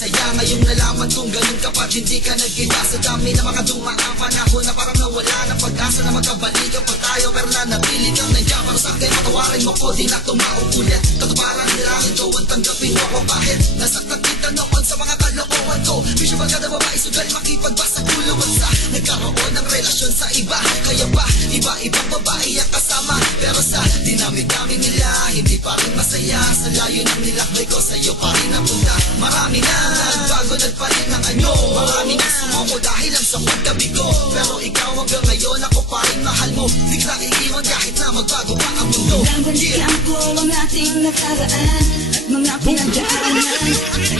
saya. Ngayong nalaman kong ganun ka pa, hindi ka nagkita. Sa dami na makadumaang panahon na parang nawala ng pag-asa na magkabalikan pa tayo, pero nanatili kang nandiyan para sa akin. Patawarin mo ko, di na ito mauulit. Katuparan nilangin ko, ang tanggapin mo ko kahit nasaktan kita noon sa mga kalokohan ko. Bisyo ba kada babae sugal makipagbasa kuluan sa nagkaroon ng relasyon sa iba. Kaya ba iba-ibang babae ang kasama, pero sa dinami-dami nila hindi pa rin masaya. Sa layo ng nilakbay ko, sa'yo pa rin napunta. Marami na nagbago, nagpalit ng anyo. Marami na sumuko dahil ang sa pagkabi ko, pero ikaw hanggang ngayon ako pa rin mahal mo. Di ka iiwan kahit na magbago pa ang mundo. Nabalikan ko ang ating nakaraan at mga pinagdaanan.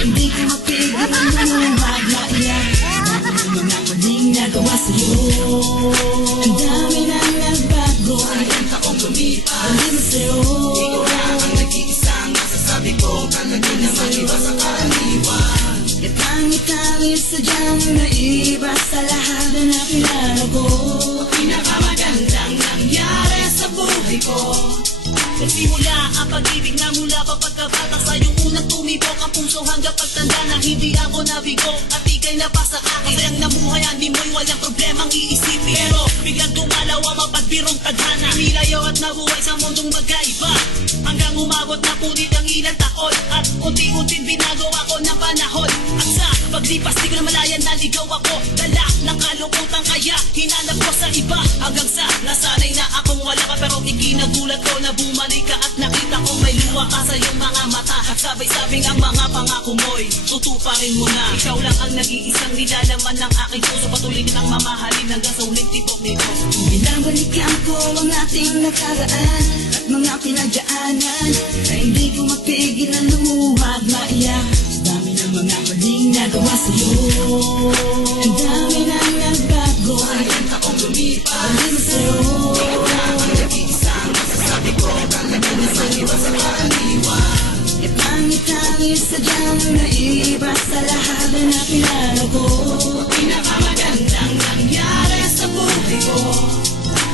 Hindi ko mapigil ang lumuhad na iyak. Ang mga maling nagawa sa'yo, ang dami na nagbago. Ilang taong lumipas, Hindi mo sa'yo, ikaw na ang nag-iisang masasabi ko. Talaga naman iba sa karaniwan. at tangi-tangi sadyang naiba sa lahat na nakilala ko. Pinakamagandang nangyari sa buhay ko. Nagsimula ang pag-ibig na mula pa pagkabata. Sa iyong unang tumibok ang puso hanggang pagtanda na hindi ako nabigo at ikay napasa akin. Sayang namuhay ang di mo'y walang problemang iisipin, pero biglang dumalaw ang mapagbirong tadhana. Nilayo at nabuhay sa mundong magkaiba hanggang umabot na punit ang ilang taon at unti-unting binago ako ng panahon. At sa paglipas di ko na malayan naligaw ako, dala ng kalungkutan kaya hinanap ko sa iba. Hanggang sa nasanay na akong wala ka, pero ikinagulat ko na bumalik ka at nakita ko may luha ka sa iyong mga mata. At sabay-sabing ang mga pangako mo'y tutuparin mo na. Ikaw lang ang nag-iisang nilalaman ng aking puso. Patuloy kitang mamahalin hanggang sa uling tibok nito. Binabalikan ko ang ating nakaraan at mga pinagdaanan na hindi ko mapigil ang lumuhad maiyak. Sa dami ng mga maling nagawa sa'yo, ang dami na nagbago. Ilang taong lumipas, Hindi mo sa'yo, ikaw na ang nag-iisang masasabi ko. Talaga naman iba sa karaniwan. at tangi-tangi sadyang naiba sa lahat na nakilala ko. Pinakamagandang nangyari sa buhay ko.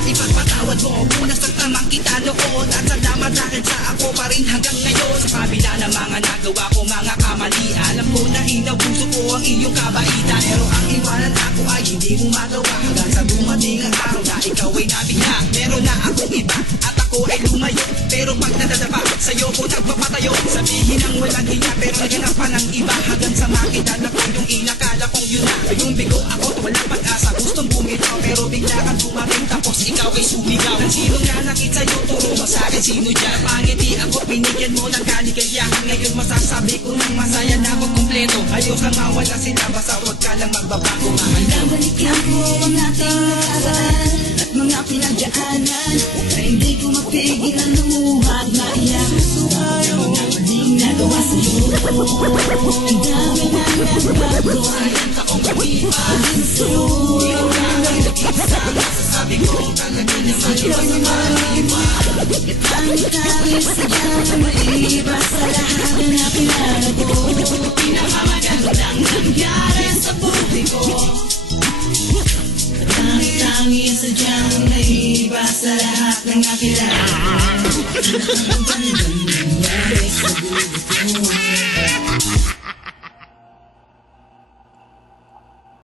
Ipagpatawad mo kung nasaktan man kita noon, at salamat dahil sa ako pa rin hanggang ngayon. Sa kabila ng mga nagawa ko mga kamali, alam ko na inabuso ko ang iyong kabaitan, pero ang iwanan ako ay hindi mo magawa. Hanggang sa dumating ang araw na ikaw ay nabigla. Meron na akong iba at ako ay lumayo, pero pag nadadapa sa'yo ko nagpapatayo. Sabihin ang walang hiya pero naghanap pa ng iba, hanggang sa makilala ko yung inakala kong yun na. Bigong-bigo ako, walang pag-asa, gustong bumitaw, pero bigla kang dumating tapos ikaw ay sumigaw. Ang sinong nanakit sa'yo, turo mo sa'kin sino dyan. Pangiti ako, binigyan mo ng kaligayahan. Ngayon masasabi ko ng masaya na ako kumpleto. Ayos lang mawala sila, basta huwag ka lang magbabago. Binabalikan ko ang ating nakaraan at mga pinagdaanan na hindi ko mapigil ang lumuhad maiyak. Ang mga maling nagawa sa'yo, ang dami na nagbago. Ilang taong lumipas, Hindi mo sa'yo, ikaw na ang nag-iisang masasabi ko. Talaga naman iba sa karaniwan. at tangi-tangi sadyang maiba sa lahat na nakilala ko. Pinakamagandang nangyari sa buhay ko. Tangi-tangi sadyang maiba sa lahat ng nakilala ko. Ang gandang nangyari sa buhay ko.